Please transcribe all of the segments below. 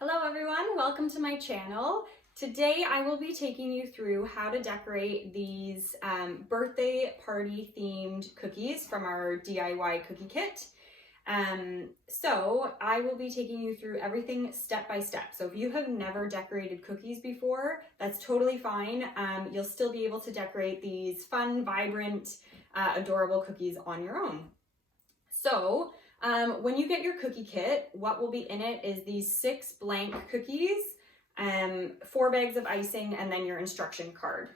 Hello everyone, welcome to my channel. Today I will be taking you through how to decorate these birthday party themed cookies from our DIY cookie kit. So I will be taking you through everything step by step. So if you have never decorated cookies before, that's totally fine. You'll still be able to decorate these fun, vibrant, adorable cookies on your own. So when you get your cookie kit, what will be in it is these 6 blank cookies, 4 bags of icing, and then your instruction card.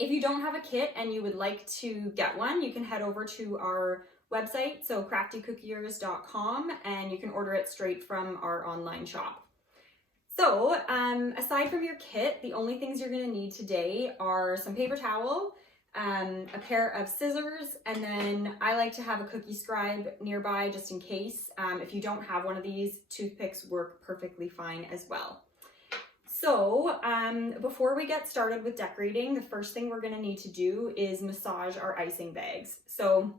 If you don't have a kit and you would like to get one, you can head over to our website, so craftycookiers.com, and you can order it straight from our online shop. So aside from your kit, the only things you're going to need today are some paper towel, a pair of scissors, and then I like to have a cookie scribe nearby just in case. If you don't have one of these, toothpicks work perfectly fine as well. So before we get started with decorating, the first thing we're going to need to do is massage our icing bags. So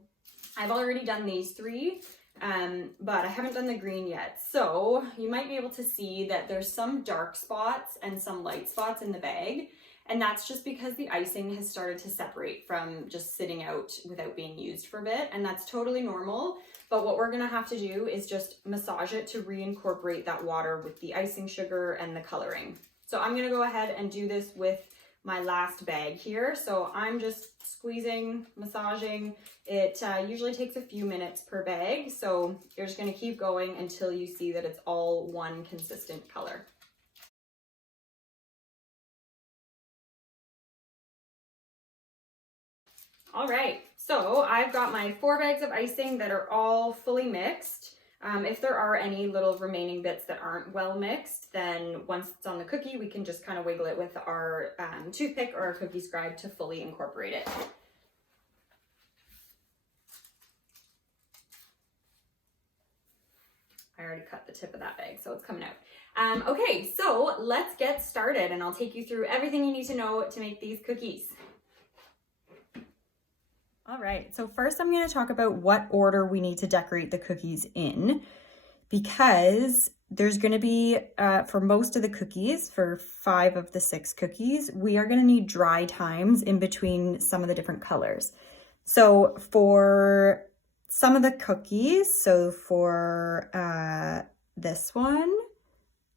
I've already done these 3, but I haven't done the green yet. So you might be able to see that there's some dark spots and some light spots in the bag. And that's just because the icing has started to separate from just sitting out without being used for a bit. And that's totally normal. But what we're gonna have to do is just massage it to reincorporate that water with the icing sugar and the coloring. So I'm gonna go ahead and do this with my last bag here. So I'm just squeezing, massaging. It usually takes a few minutes per bag. So you're just gonna keep going until you see that it's all one consistent color. All right, so I've got my 4 bags of icing that are all fully mixed. If there are any little remaining bits that aren't well mixed, then once it's on the cookie, we can just kind of wiggle it with our toothpick or our cookie scribe to fully incorporate it. I already cut the tip of that bag, so it's coming out. Okay, so let's get started, and I'll take you through everything you need to know to make these cookies. All right, so first I'm going to talk about what order we need to decorate the cookies in, because there's going to be, for most of the cookies, for 5 of the 6 cookies, we are going to need dry times in between some of the different colors. So for some of the cookies, so for this one,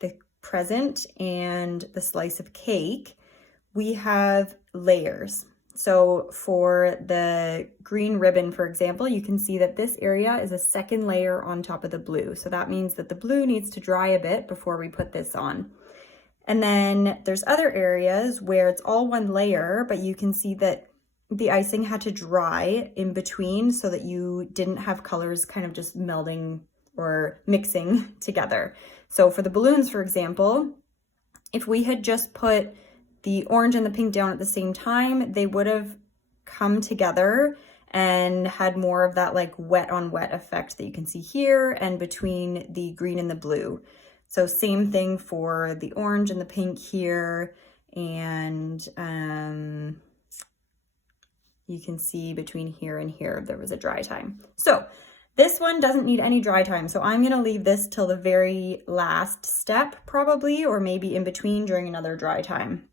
the present, and the slice of cake, we have layers. So for the green ribbon, for example, you can see that this area is a second layer on top of the blue. So that means that the blue needs to dry a bit before we put this on. And then there's other areas where it's all one layer, but you can see that the icing had to dry in between so that you didn't have colors kind of just melding or mixing together. So for the balloons, for example, if we had just put the orange and the pink down at the same time, they would have come together and had more of that like wet on wet effect that you can see here and between the green and the blue. So same thing for the orange and the pink here, and you can see between here and here there was a dry time. So this one doesn't need any dry time, so I'm going to leave this till the very last step probably, or maybe in between during another dry time.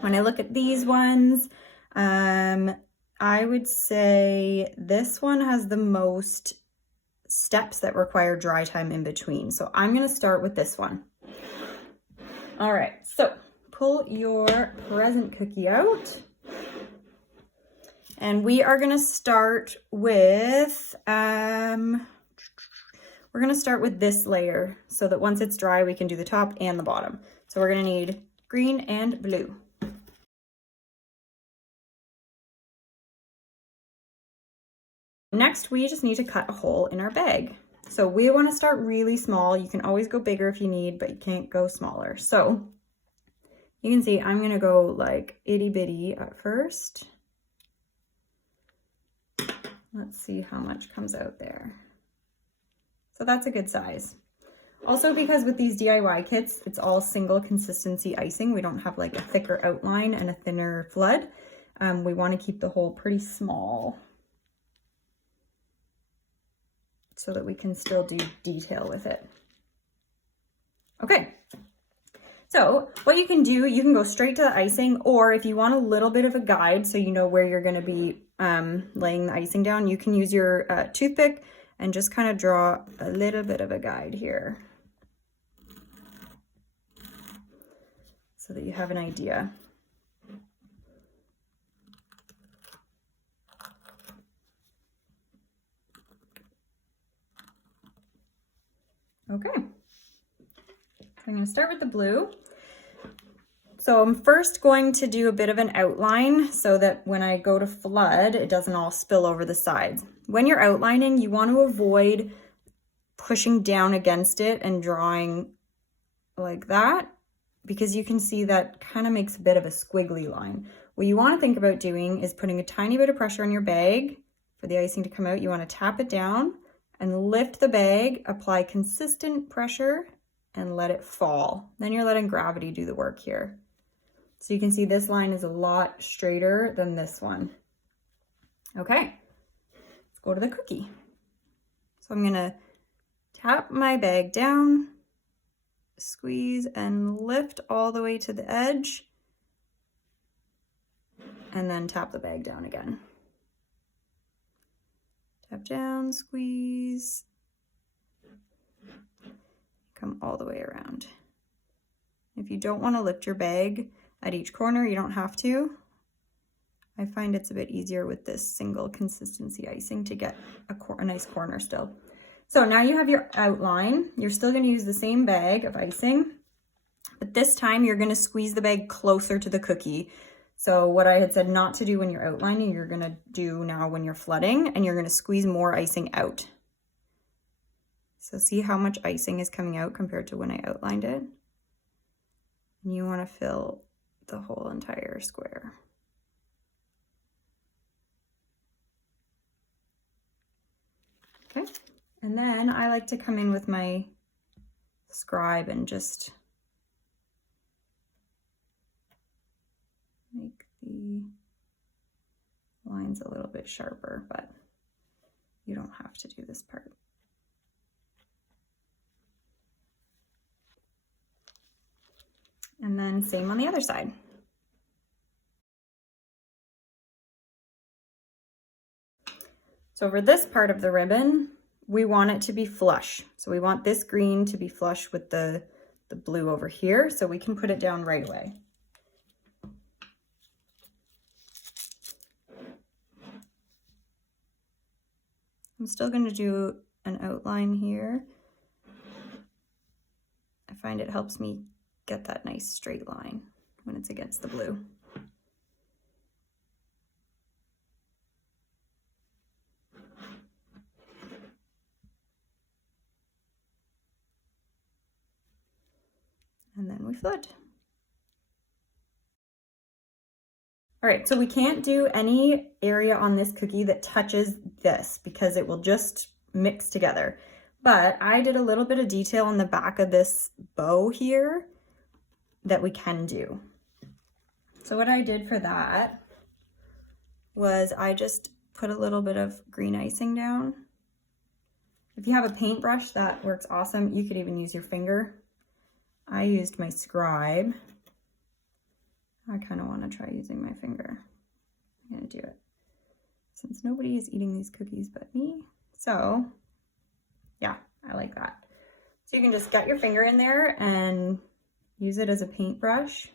When I look at these ones, I would say this one has the most steps that require dry time in between. So I'm going to start with this one. All right, so pull your present cookie out. And we are going to start with, we're going to start with this layer so that once it's dry, we can do the top and the bottom. So we're going to need green and blue. Next, we just need to cut a hole in our bag. So we want to start really small. You can always go bigger if you need, but you can't go smaller. So you can see I'm going to go like itty bitty at first. Let's see how much comes out there. So that's a good size. Also, because with these DIY kits, it's all single consistency icing. We don't have like a thicker outline and a thinner flood. We want to keep the hole pretty small so that we can still do detail with it. Okay, So what you can do, you can go straight to the icing, or if you want a little bit of a guide so you know where you're going to be laying the icing down, you can use your toothpick and just kind of draw a little bit of a guide here so that you have an idea. Okay, I'm going to start with the blue. So I'm first going to do a bit of an outline so that when I go to flood, it doesn't all spill over the sides. When you're outlining, you want to avoid pushing down against it and drawing like that, because you can see that kind of makes a bit of a squiggly line. What you want to think about doing is putting a tiny bit of pressure on your bag for the icing to come out. You want to tap it down and lift the bag, apply consistent pressure, and let it fall. Then you're letting gravity do the work here. So you can see this line is a lot straighter than this one. Okay, let's go to the cookie. So I'm gonna tap my bag down, squeeze and lift all the way to the edge, and then tap the bag down again. Tap down, squeeze, come all the way around. If you don't want to lift your bag at each corner, you don't have to. I find it's a bit easier with this single consistency icing to get a nice corner still. So now you have your outline. You're still going to use the same bag of icing, but this time you're going to squeeze the bag closer to the cookie. So what I had said not to do when you're outlining, you're going to do now when you're flooding, and you're going to squeeze more icing out. So see how much icing is coming out compared to when I outlined it? And you want to fill the whole entire square. Okay, and then I like to come in with my scribe and just make the lines a little bit sharper, but you don't have to do this part. And then same on the other side. So for this part of the ribbon, we want it to be flush. So we want this green to be flush with the blue over here, so we can put it down right away. I'm still going to do an outline here. I find it helps me get that nice straight line when it's against the blue. And then we flood. All right, so we can't do any area on this cookie that touches this because it will just mix together. But I did a little bit of detail on the back of this bow here that we can do. So what I did for that was I just put a little bit of green icing down. If you have a paintbrush, that works awesome. You could even use your finger. I used my scribe. I kind of want to try using my finger. I'm going to do it since nobody is eating these cookies but me. So yeah, I like that. So you can just get your finger in there and use it as a paintbrush.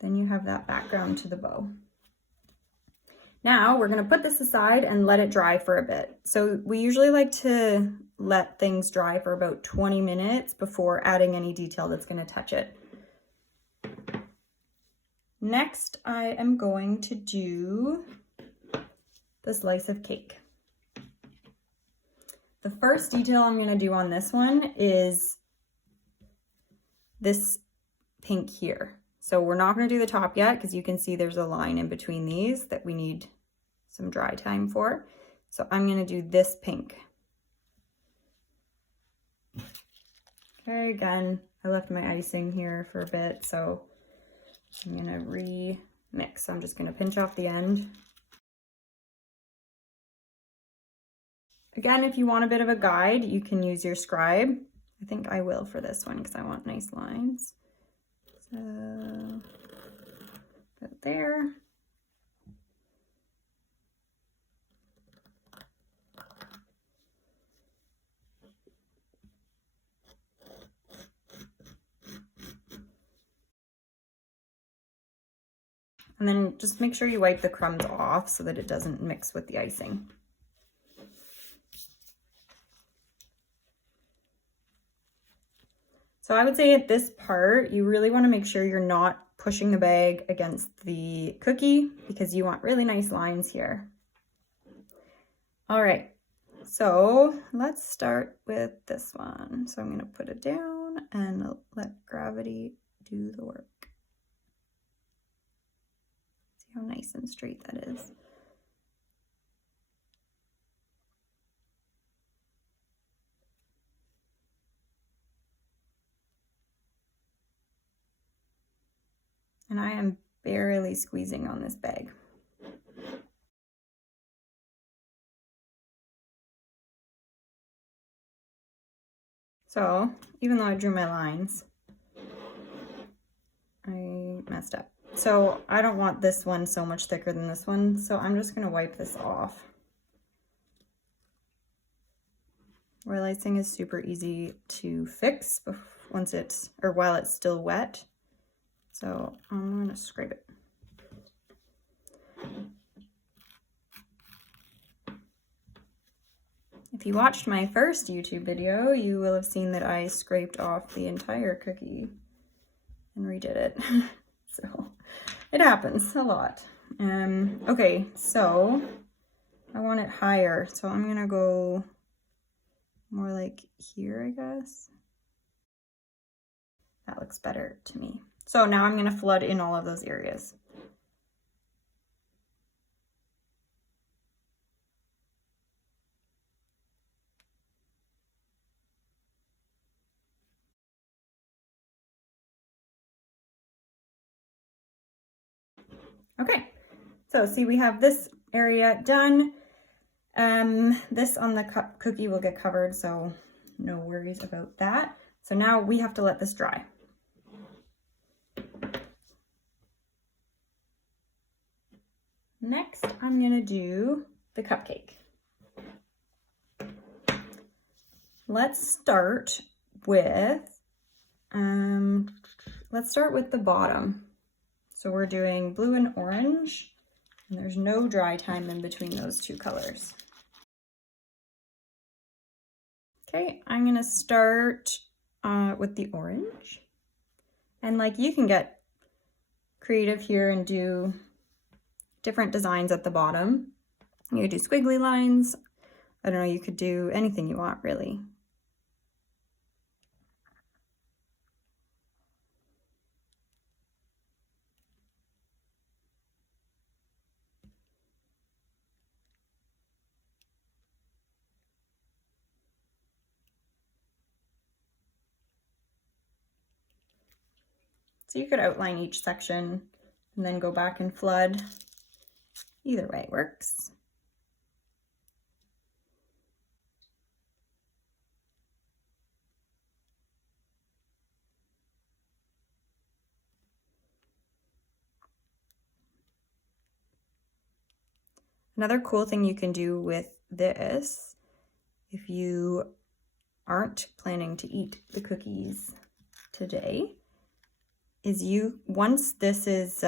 Then you have that background to the bow. Now we're going to put this aside and let it dry for a bit. So we usually like to let things dry for about 20 minutes before adding any detail that's going to touch it. Next, I am going to do the slice of cake. The first detail I'm going to do on this one is this pink here. So we're not going to do the top yet because you can see there's a line in between these that we need some dry time for. So I'm going to do this pink. Okay, again, I left my icing here for a bit, so I'm going to remix. I'm just going to pinch off the end. Again, if you want a bit of a guide, you can use your scribe I think I will for this one because I want nice lines. So put it there. And then just make sure you wipe the crumbs off so that it doesn't mix with the icing. So I would say at this part, you really want to make sure you're not pushing the bag against the cookie because you want really nice lines here. All right, so let's start with this one. So I'm going to put it down and let gravity do the work. See how nice and straight that is. And I am barely squeezing on this bag. So even though I drew my lines, I messed up. So I don't want this one so much thicker than this one, so I'm just going to wipe this off. Royal icing is super easy to fix once it's, or while it's still wet. So I'm going to scrape it. If you watched my first YouTube video, you will have seen that I scraped off the entire cookie and redid it. So it happens a lot. Okay, so I want it higher. So I'm gonna go more like here, I guess. That looks better to me. So now I'm gonna flood in all of those areas. Okay, so see, we have this area done. This on the cookie will get covered, so no worries about that. So now we have to let this dry. Next, I'm gonna do the cupcake. Let's start with the bottom. So we're doing blue and orange, and there's no dry time in between those two colors. Okay, I'm gonna start with the orange. And like, you can get creative here and do different designs at the bottom. You could do squiggly lines. I don't know, you could do anything you want, really. So you could outline each section and then go back and flood. Either way works. Another cool thing you can do with this, if you aren't planning to eat the cookies today, is once this is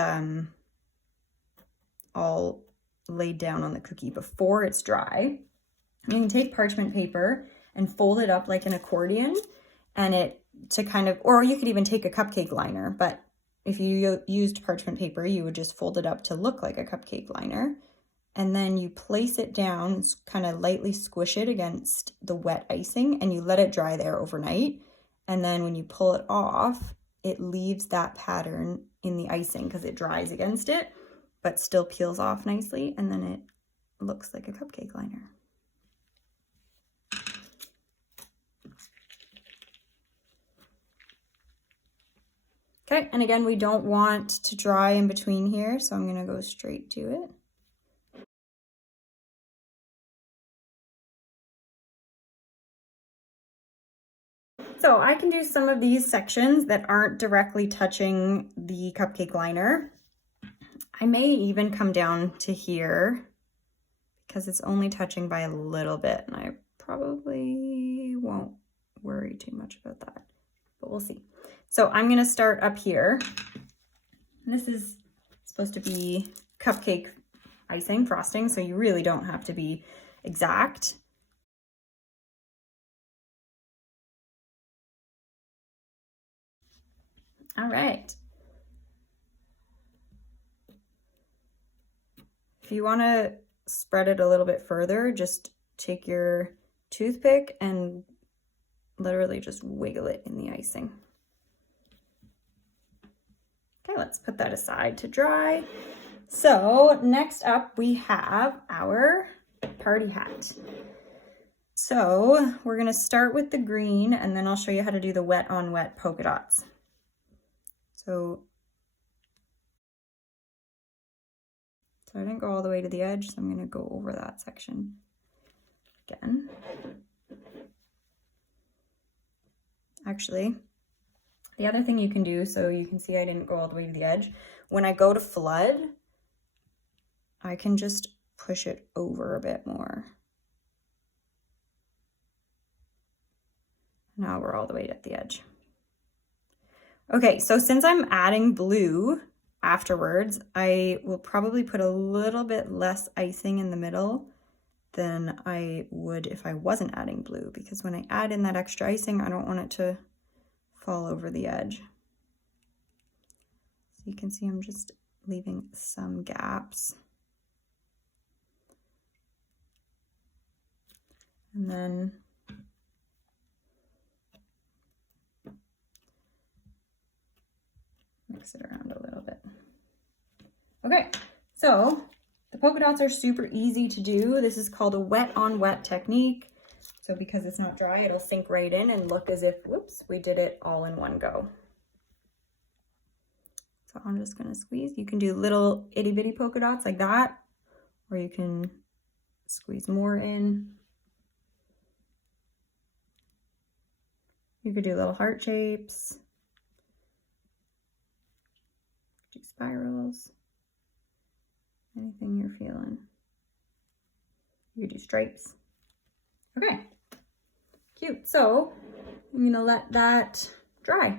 all laid down on the cookie before it's dry, you can take parchment paper and fold it up like an accordion, and or you could even take a cupcake liner, but if you used parchment paper, you would just fold it up to look like a cupcake liner. And then you place it down, kind of lightly squish it against the wet icing, and you let it dry there overnight. And then when you pull it off, it leaves that pattern in the icing because it dries against it, but still peels off nicely, and then it looks like a cupcake liner. Okay, and again, we don't want to dry in between here, so I'm gonna go straight to it. So I can do some of these sections that aren't directly touching the cupcake liner. I may even come down to here because it's only touching by a little bit, and I probably won't worry too much about that, but we'll see. So I'm gonna start up here. This is supposed to be cupcake icing, frosting, so you really don't have to be exact. All right. If you want to spread it a little bit further, just take your toothpick and literally just wiggle it in the icing. Okay, let's put that aside to dry. So next up we have our party hat. So we're gonna start with the green, and then I'll show you how to do the wet on wet polka dots. So I didn't go all the way to the edge, so I'm gonna go over that section again. Actually, the other thing you can do, so you can see I didn't go all the way to the edge, when I go to flood, I can just push it over a bit more. Now we're all the way at the edge. Okay, so since I'm adding blue afterwards, I will probably put a little bit less icing in the middle than I would if I wasn't adding blue, because when I add in that extra icing, I don't want it to fall over the edge. So you can see I'm just leaving some gaps. And then mix it around a little bit. Okay, so the polka dots are super easy to do. This is called a wet on wet technique. So because it's not dry, it'll sink right in and look as if, whoops, we did it all in one go. So I'm just gonna squeeze. You can do little itty bitty polka dots like that, or you can squeeze more in. You could do little heart shapes, do spirals, anything you're feeling. You could do stripes. Okay, cute. So I'm gonna let that dry.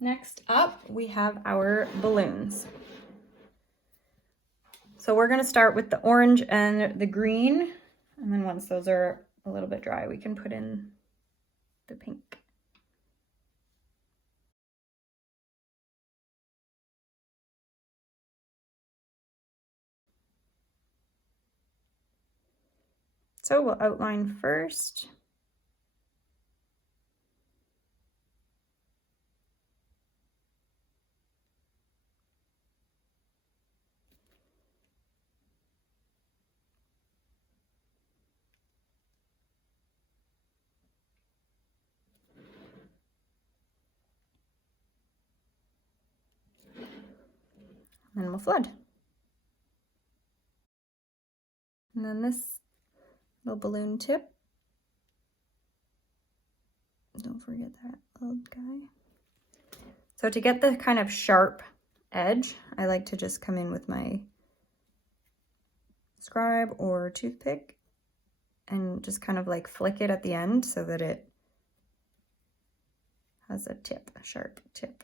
Next up, we have our balloons. So we're gonna start with the orange and the green, and then once those are a little bit dry, we can put in the pink. So we'll outline first. And then we'll flood. And then this little balloon tip. Don't forget that little guy. So to get the kind of sharp edge, I like to just come in with my scribe or toothpick and just kind of like flick it at the end so that it has a tip, a sharp tip.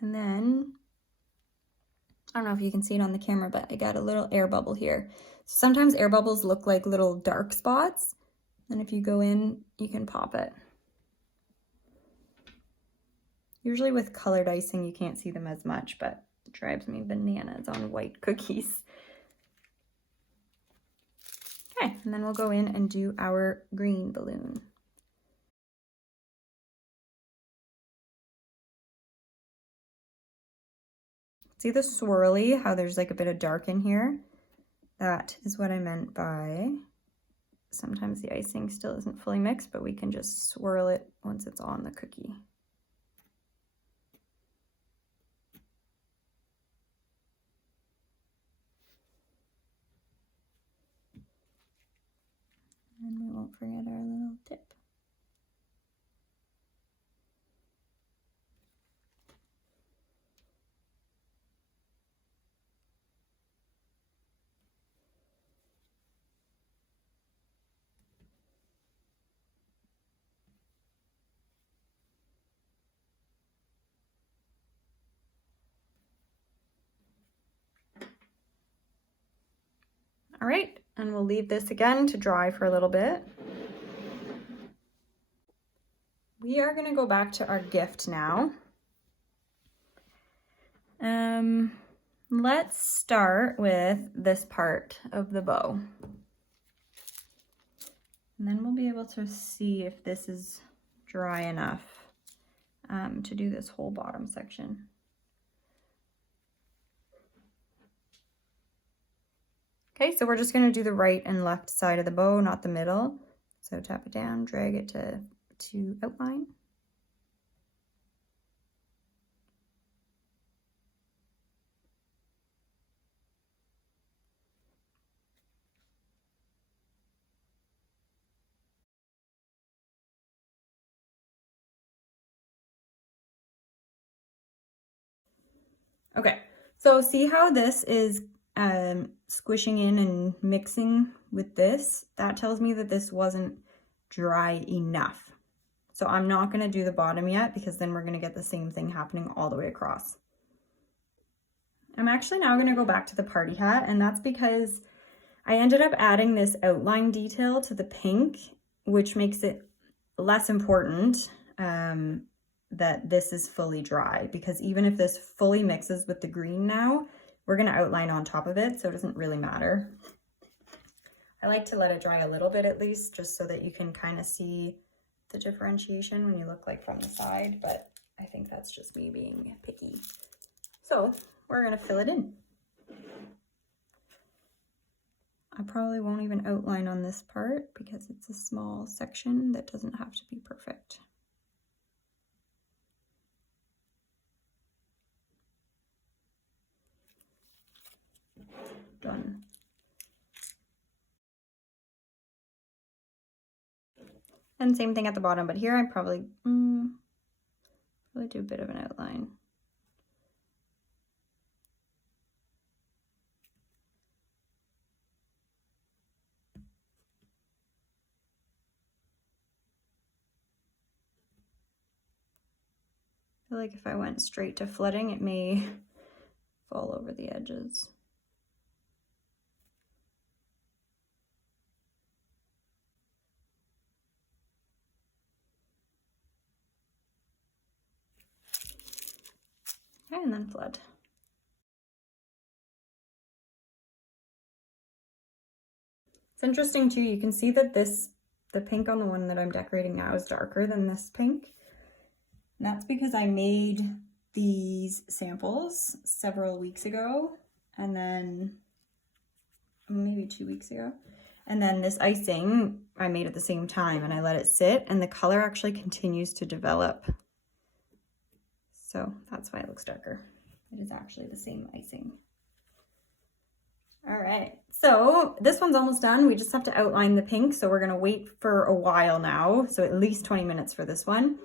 And then, I don't know if you can see it on the camera, but I got a little air bubble here. Sometimes air bubbles look like little dark spots, and if you go in, you can pop it. Usually with colored icing, you can't see them as much, but it drives me bananas on white cookies. Okay, and then we'll go in and do our green balloon. See the swirly, how there's like a bit of dark in here? That is what I meant by sometimes the icing still isn't fully mixed, but we can just swirl it once it's on the cookie. And we won't forget our little tip. All right, and we'll leave this again to dry for a little bit. We are gonna go back to our gift now. Let's start with this part of the bow. And then we'll be able to see if this is dry enough to do this whole bottom section. Okay, so we're just gonna do the right and left side of the bow, not the middle. So tap it down, drag it to outline. Okay, so see how this is squishing in and mixing with this? That tells me that this wasn't dry enough. So I'm not going to do the bottom yet because then we're going to get the same thing happening all the way across. I'm actually now going to go back to the party hat, and that's because I ended up adding this outline detail to the pink, which makes it less important that this is fully dry, because even if this fully mixes with the green now, we're going to outline on top of it, so it doesn't really matter. I like to let it dry a little bit at least, just so that you can kind of see the differentiation when you look like from the side, but I think that's just me being picky. So we're going to fill it in. I probably won't even outline on this part because it's a small section that doesn't have to be perfect. Done. And same thing at the bottom, but here I probably do a bit of an outline. I feel like if I went straight to flooding, it may fall over the edges. Okay, and then flood. It's interesting too, you can see that the pink on the one that I'm decorating now is darker than this pink. And that's because I made these samples several weeks ago, and then maybe 2 weeks ago. And then this icing I made at the same time, and I let it sit, and the color actually continues to develop. So that's why it looks darker. It is actually the same icing. All right, so this one's almost done. We just have to outline the pink, so we're gonna wait for a while now, so at least 20 minutes for this one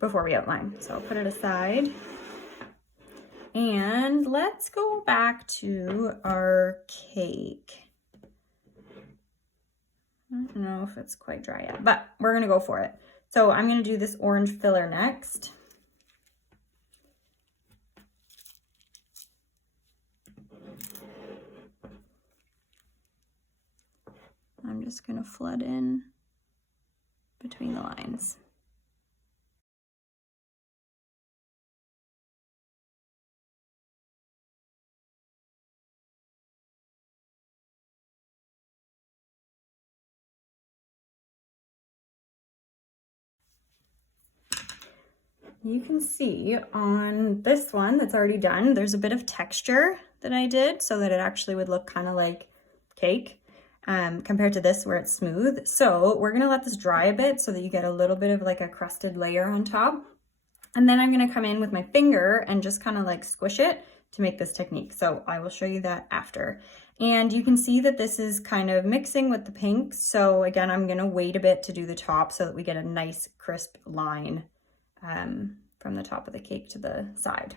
before we outline. So I'll put it aside. And let's go back to our cake. I don't know if it's quite dry yet, but we're gonna go for it. So I'm gonna do this orange filler next. I'm just gonna flood in between the lines. You can see on this one that's already done, there's a bit of texture that I did so that it actually would look kind of like cake. compared to this where it's smooth. So we're gonna let this dry a bit so that you get a little bit of like a crusted layer on top. And then I'm gonna come in with my finger and just kind of like squish it to make this technique. So I will show you that after. And you can see that this is kind of mixing with the pink. So again, I'm gonna wait a bit to do the top so that we get a nice crisp line from the top of the cake to the side.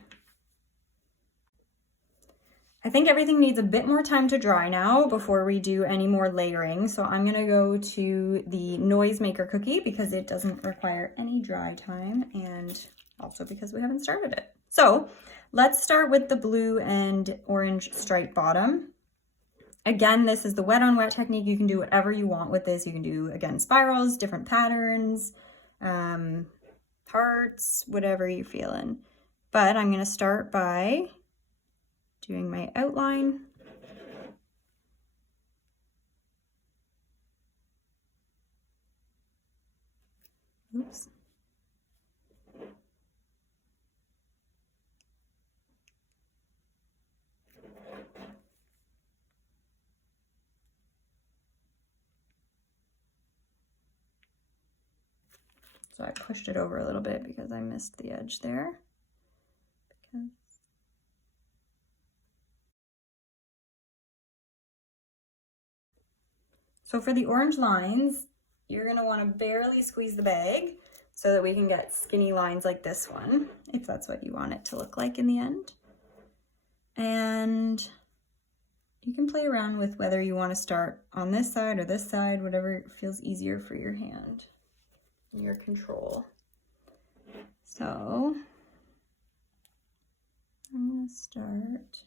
I think everything needs a bit more time to dry now before we do any more layering. So I'm gonna go to the noisemaker cookie because it doesn't require any dry time, and also because we haven't started it. So let's start with the blue and orange striped bottom. Again, this is the wet on wet technique. You can do whatever you want with this. You can do, again, spirals, different patterns, hearts, whatever you're feeling. But I'm gonna start by doing my outline. Oops. So I pushed it over a little bit because I missed the edge there. So for the orange lines, you're gonna wanna barely squeeze the bag so that we can get skinny lines like this one, if that's what you want it to look like in the end. And you can play around with whether you wanna start on this side or this side, whatever feels easier for your hand and your control. So I'm gonna start.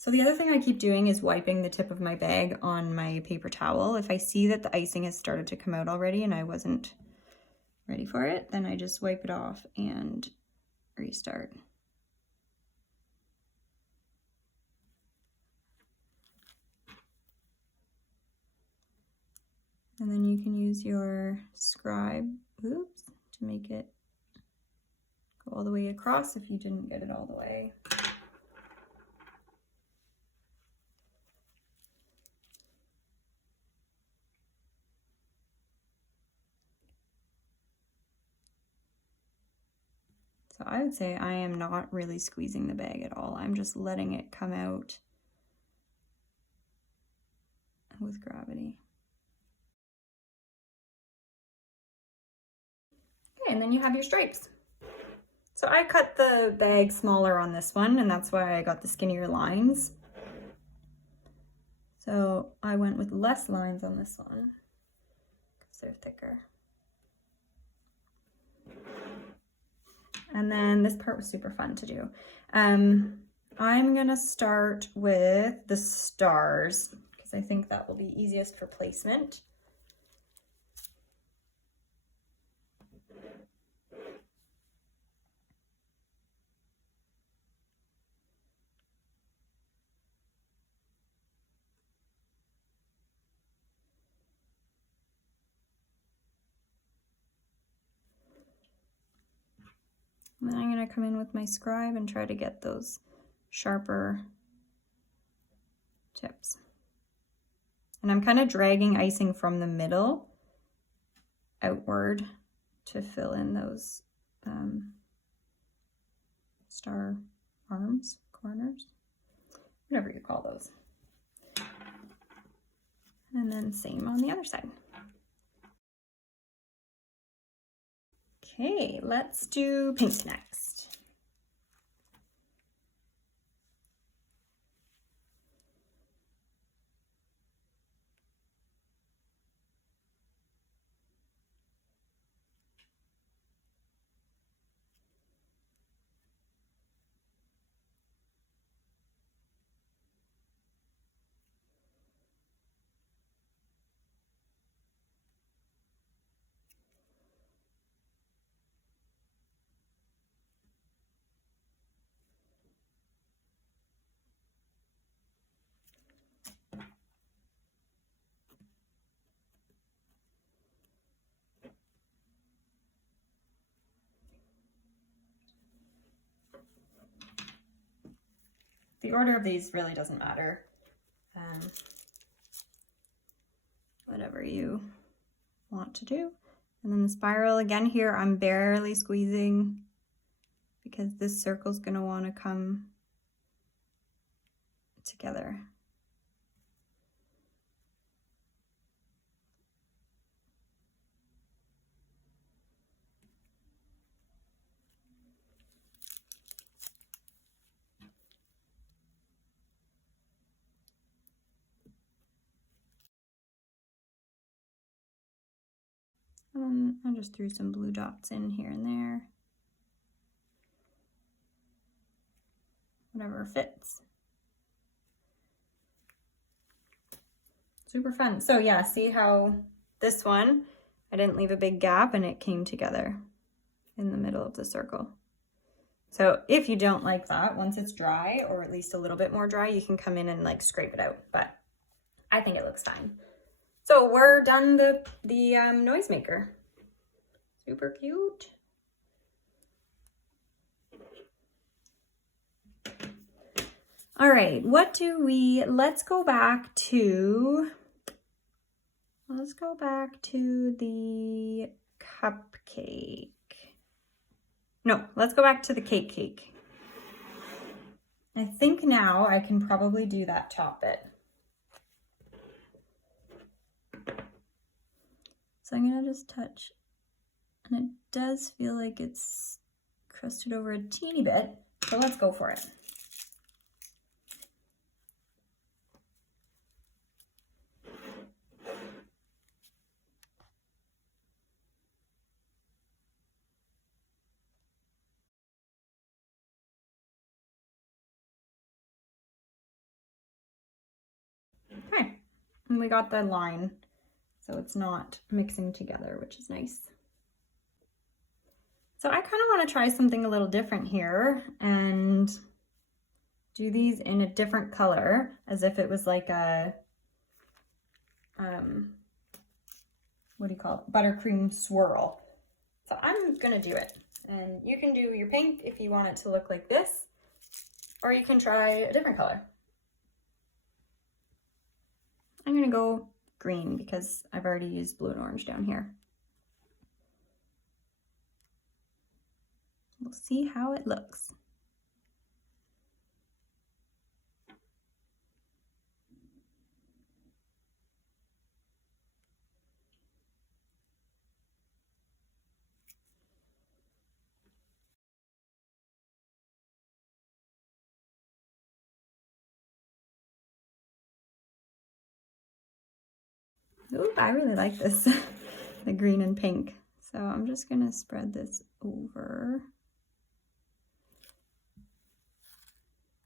So the other thing I keep doing is wiping the tip of my bag on my paper towel. If I see that the icing has started to come out already and I wasn't ready for it, then I just wipe it off and restart. And then you can use your scribe, to make it go all the way across if you didn't get it all the way. So I would say I am not really squeezing the bag at all. I'm just letting it come out with gravity. Okay, and then you have your stripes. So I cut the bag smaller on this one, and that's why I got the skinnier lines. So I went with less lines on this one because they're thicker. And then this part was super fun to do. I'm gonna start with the stars because I think that will be easiest for placement. And then I'm gonna come in with my scribe and try to get those sharper tips. And I'm kind of dragging icing from the middle outward to fill in those star arms, corners, whatever you call those. And then same on the other side. Okay, let's do pink next. The order of these really doesn't matter. whatever you want to do. And then the spiral, again here, I'm barely squeezing because this circle's gonna wanna come together. And I just threw some blue dots in here and there. Whatever fits. Super fun. So yeah, see how this one, I didn't leave a big gap and it came together in the middle of the circle. So if you don't like that, once it's dry, or at least a little bit more dry, you can come in and like scrape it out, but I think it looks fine. So we're done the noisemaker. Super cute. All right, let's go back to the cupcake. No, let's go back to the cake. I think now I can probably do that top bit. So I'm gonna just touch, and it does feel like it's crusted over a teeny bit, so let's go for it. Okay, and we got the line, so it's not mixing together, which is nice. So I kind of want to try something a little different here and do these in a different color, as if it was like a, what do you call it? Buttercream swirl. So I'm gonna do it. And you can do your pink if you want it to look like this, or you can try a different color. I'm gonna go green because I've already used blue and orange down here. We'll see how it looks. Ooh, I really like this, the green and pink. So I'm just gonna spread this over.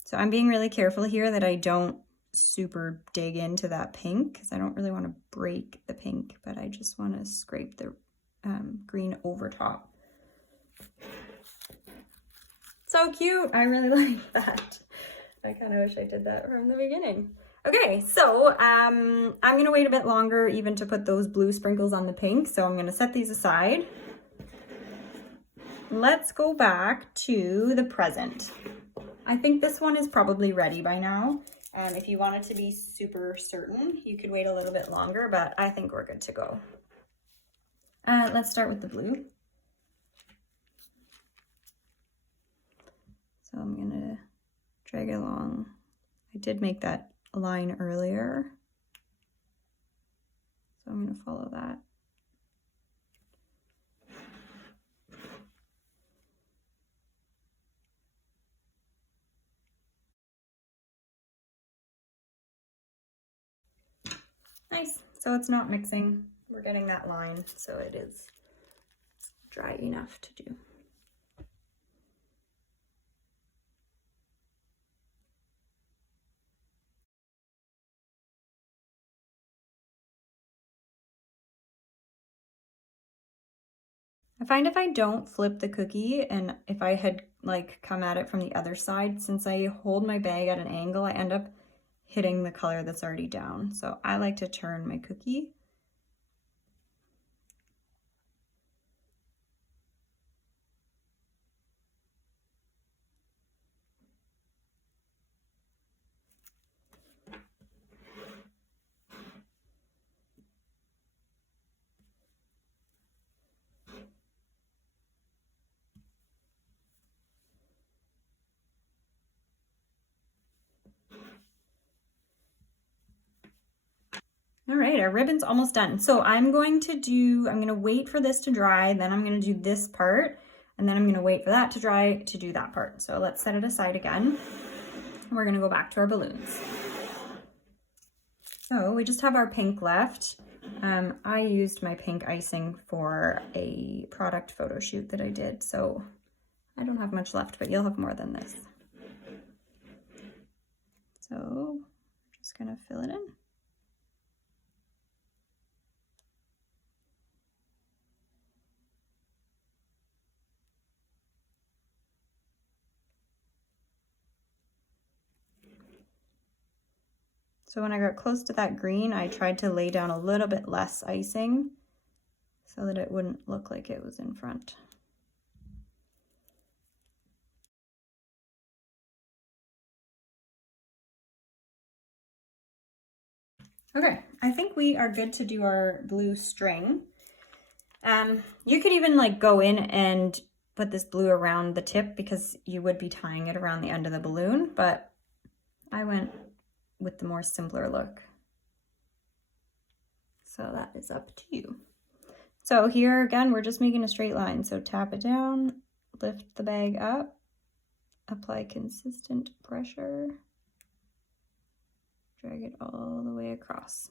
So I'm being really careful here that I don't super dig into that pink because I don't really want to break the pink, but I just want to scrape the green over top. So cute. I really like that. I kind of wish I did that from the beginning. Okay, so I'm going to wait a bit longer even to put those blue sprinkles on the pink. So I'm going to set these aside. Let's go back to the present. I think this one is probably ready by now. If you wanted to be super certain, you could wait a little bit longer, but I think we're good to go. Let's start with the blue. So I'm gonna drag it along. I did make that line earlier, so I'm gonna follow that. Nice, so it's not mixing. We're getting that line, so it is dry enough to do. I find if I don't flip the cookie, and if I had like come at it from the other side, since I hold my bag at an angle, I end up hitting the color that's already down. So I like to turn my cookie. All right, our ribbon's almost done. So I'm going to wait for this to dry, then I'm gonna do this part, and then I'm gonna wait for that to dry to do that part. So let's set it aside again. We're gonna go back to our balloons. So we just have our pink left. I used my pink icing for a product photo shoot that I did, so I don't have much left, but you'll have more than this. So I'm just gonna fill it in. So when I got close to that green, I tried to lay down a little bit less icing so that it wouldn't look like it was in front. Okay, I think we are good to do our blue string. You could even like go in and put this blue around the tip because you would be tying it around the end of the balloon, but I went with the more simpler look. So that is up to you. So here again, we're just making a straight line. So tap it down, lift the bag up, apply consistent pressure, drag it all the way across.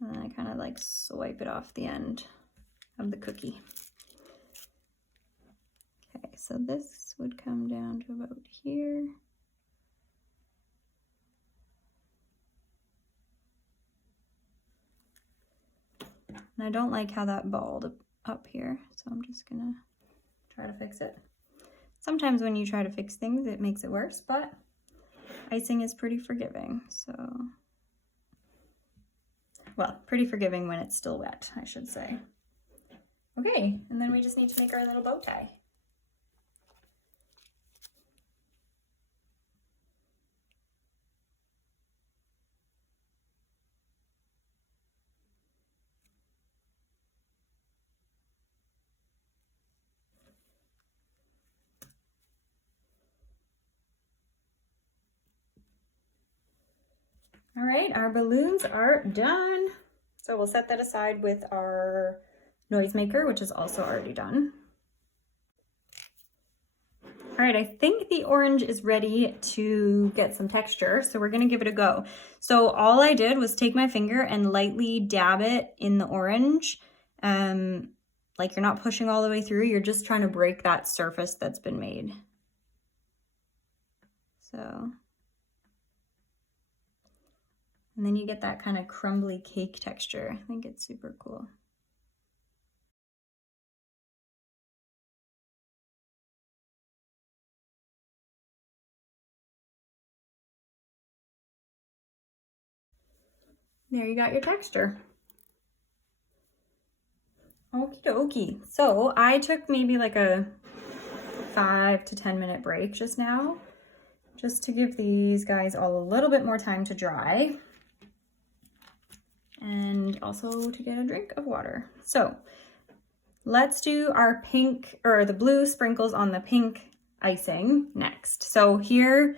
And then I kind of like swipe it off the end of the cookie. Okay, so this would come down to about here. And I don't like how that balled up here, so I'm just gonna try to fix it. Sometimes when you try to fix things, it makes it worse, but icing is pretty forgiving, so. Well, pretty forgiving when it's still wet, I should say. Okay, and then we just need to make our little bow tie. All right, our balloons are done. So we'll set that aside with our noisemaker, which is also already done. All right, I think the orange is ready to get some texture, so we're gonna give it a go. So all I did was take my finger and lightly dab it in the orange. Like you're not pushing all the way through, you're just trying to break that surface that's been made. So. And then you get that kind of crumbly cake texture. I think it's super cool. There you got your texture. Okie dokie. So I took maybe like a 5 to 10 minute break just now, just to give these guys all a little bit more time to dry. And also to get a drink of water. So let's do our pink or the blue sprinkles on the pink icing next. So here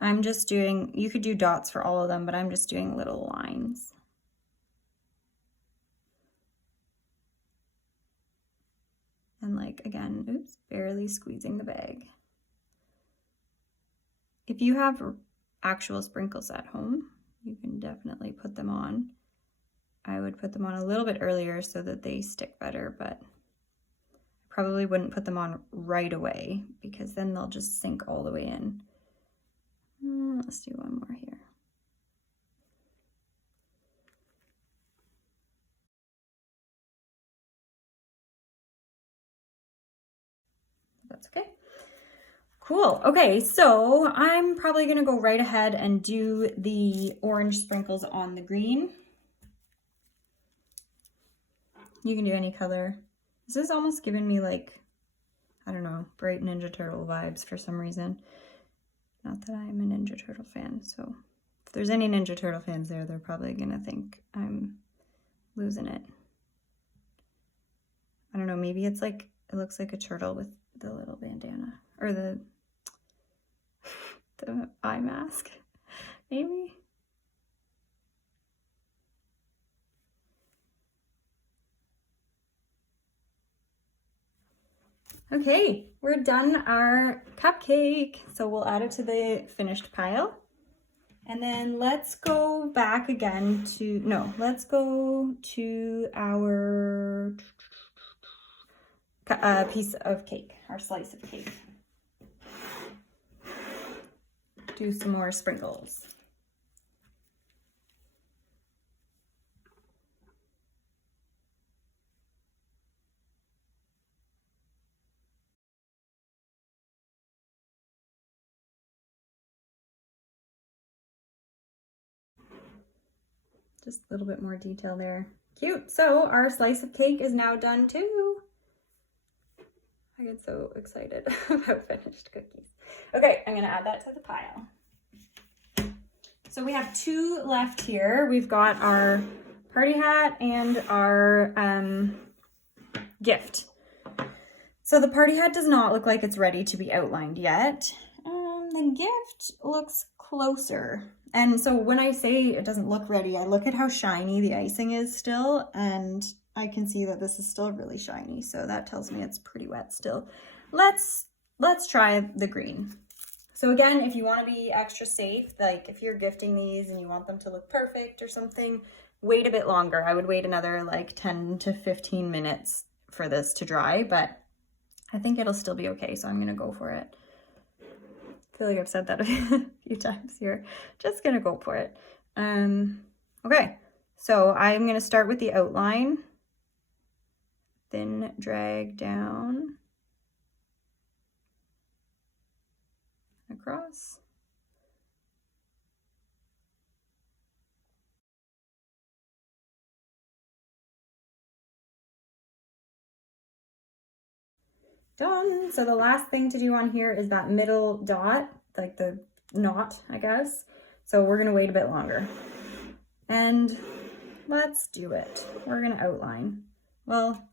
I'm just doing, you could do dots for all of them, but I'm just doing little lines. And like, again, oops, barely squeezing the bag. If you have actual sprinkles at home, you can definitely put them on. I would put them on a little bit earlier so that they stick better, but probably wouldn't put them on right away because then they'll just sink all the way in. Let's do one more here. That's okay. Cool. Okay, so I'm probably gonna go right ahead and do the orange sprinkles on the green. You can do any color. This is almost giving me like, I don't know, bright Ninja Turtle vibes for some reason. Not that I'm a Ninja Turtle fan, so if there's any Ninja Turtle fans there, they're probably gonna think I'm losing it. I don't know, maybe it's like, it looks like a turtle with the little bandana, or the the eye mask, maybe. Okay, we're done our cupcake. So we'll add it to the finished pile. And then let's go back again to, no, let's go to our piece of cake, our slice of cake. Do some more sprinkles. Just a little bit more detail there. Cute. So our slice of cake is now done too. I get so excited about finished cookies. Okay, I'm gonna add that to the pile. So we have 2 left here. We've got our party hat and our gift. So the party hat does not look like it's ready to be outlined yet. The gift looks closer. And so when I say it doesn't look ready, I look at how shiny the icing is still, and I can see that this is still really shiny. So that tells me it's pretty wet still. Let's try the green. So again, if you want to be extra safe, like if you're gifting these and you want them to look perfect or something, wait a bit longer. I would wait another like 10 to 15 minutes for this to dry, but I think it'll still be okay. So I'm going to go for it. I feel like I've said that a few times here. Just going to go for it. Okay. So I'm going to start with the outline. Then drag down. Across. Done. So the last thing to do on here is that middle dot, like the knot, I guess. So we're gonna wait a bit longer. And let's do it. We're gonna outline. Well,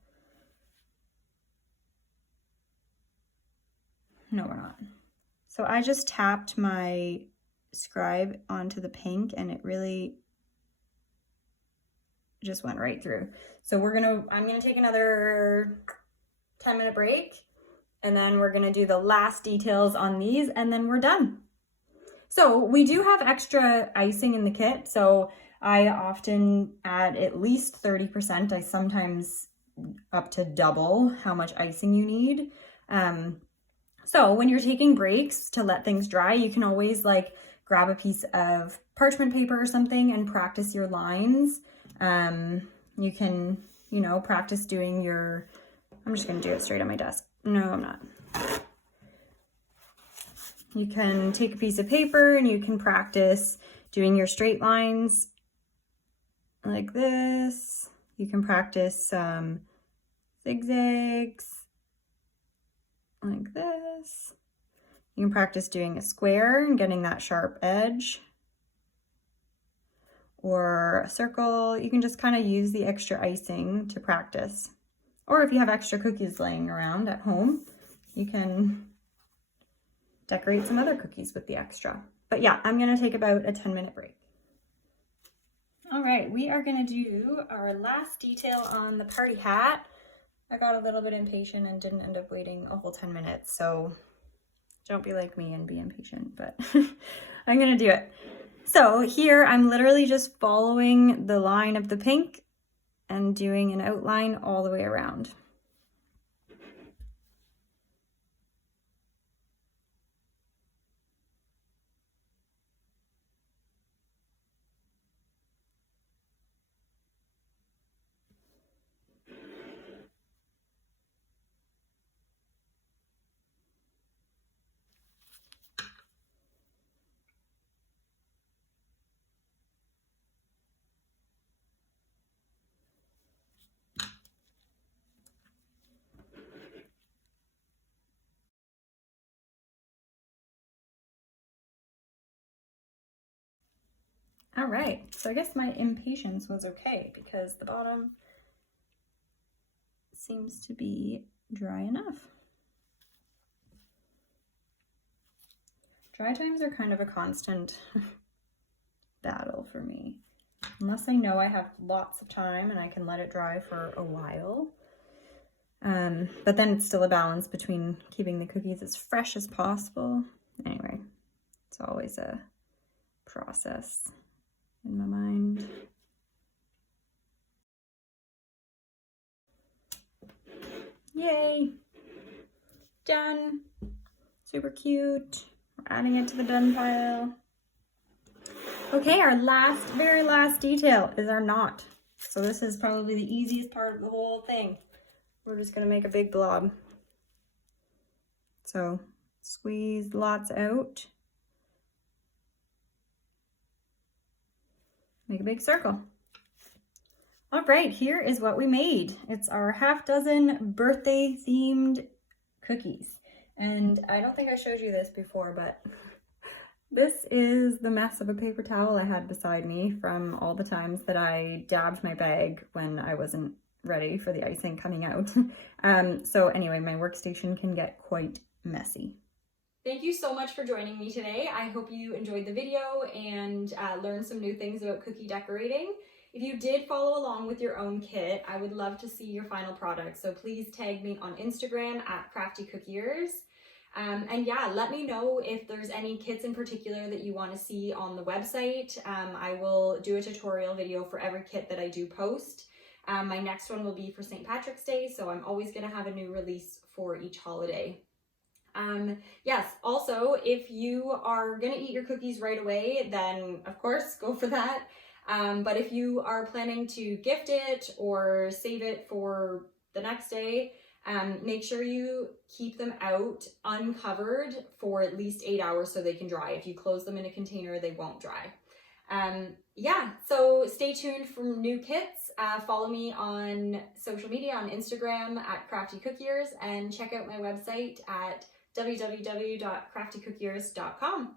no, we're not. So I just tapped my scribe onto the pink and it really just went right through. So I'm gonna take another 10-minute break, and then we're gonna do the last details on these, and then we're done. So we do have extra icing in the kit. So I often add at least 30%. I sometimes up to double how much icing you need. So when you're taking breaks to let things dry, you can always like grab a piece of parchment paper or something and practice your lines. You can, practice doing your, I'm just gonna do it straight on my desk. No, I'm not. You can take a piece of paper and you can practice doing your straight lines like this. You can practice some zigzags like this. You can practice doing a square and getting that sharp edge, or a circle. You can just kind of use the extra icing to practice. Or if you have extra cookies laying around at home, you can decorate some other cookies with the extra. But yeah, I'm gonna take about a 10-minute break. All right, we are gonna do our last detail on the party hat. I got a little bit impatient and didn't end up waiting a whole 10 minutes, so don't be like me and be impatient, but I'm gonna do it. So here I'm literally just following the line of the pink and doing an outline all the way around. All right, so I guess my impatience was okay because the bottom seems to be dry enough. Dry times are kind of a constant battle for me. Unless I know I have lots of time and I can let it dry for a while. But then it's still a balance between keeping the cookies as fresh as possible. Anyway, it's always a process in my mind. Yay! Done! Super cute. We're adding it to the done pile. Okay, our very last detail is our knot. So this is probably the easiest part of the whole thing. We're just gonna make a big blob. So squeeze lots out. Make a big circle. All right, here is what we made. It's our half-dozen birthday themed cookies. And I don't think I showed you this before, but this is the mess of a paper towel I had beside me from all the times that I dabbed my bag when I wasn't ready for the icing coming out. So anyway, my workstation can get quite messy. Thank you so much for joining me today. I hope you enjoyed the video and learned some new things about cookie decorating. If you did follow along with your own kit, I would love to see your final product. So please tag me on Instagram at Crafty Cookiers. And yeah, let me know if there's any kits in particular that you want to see on the website. I will do a tutorial video for every kit that I do post. My next one will be for St. Patrick's Day, so I'm always going to have a new release for each holiday. Yes, also, if you are going to eat your cookies right away, then of course, go for that. But if you are planning to gift it or save it for the next day, make sure you keep them out uncovered for at least 8 hours so they can dry. If you close them in a container, they won't dry. Yeah, so stay tuned for new kits. Follow me on social media on Instagram at Crafty Cookiers and check out my website at www.craftycookiers.com.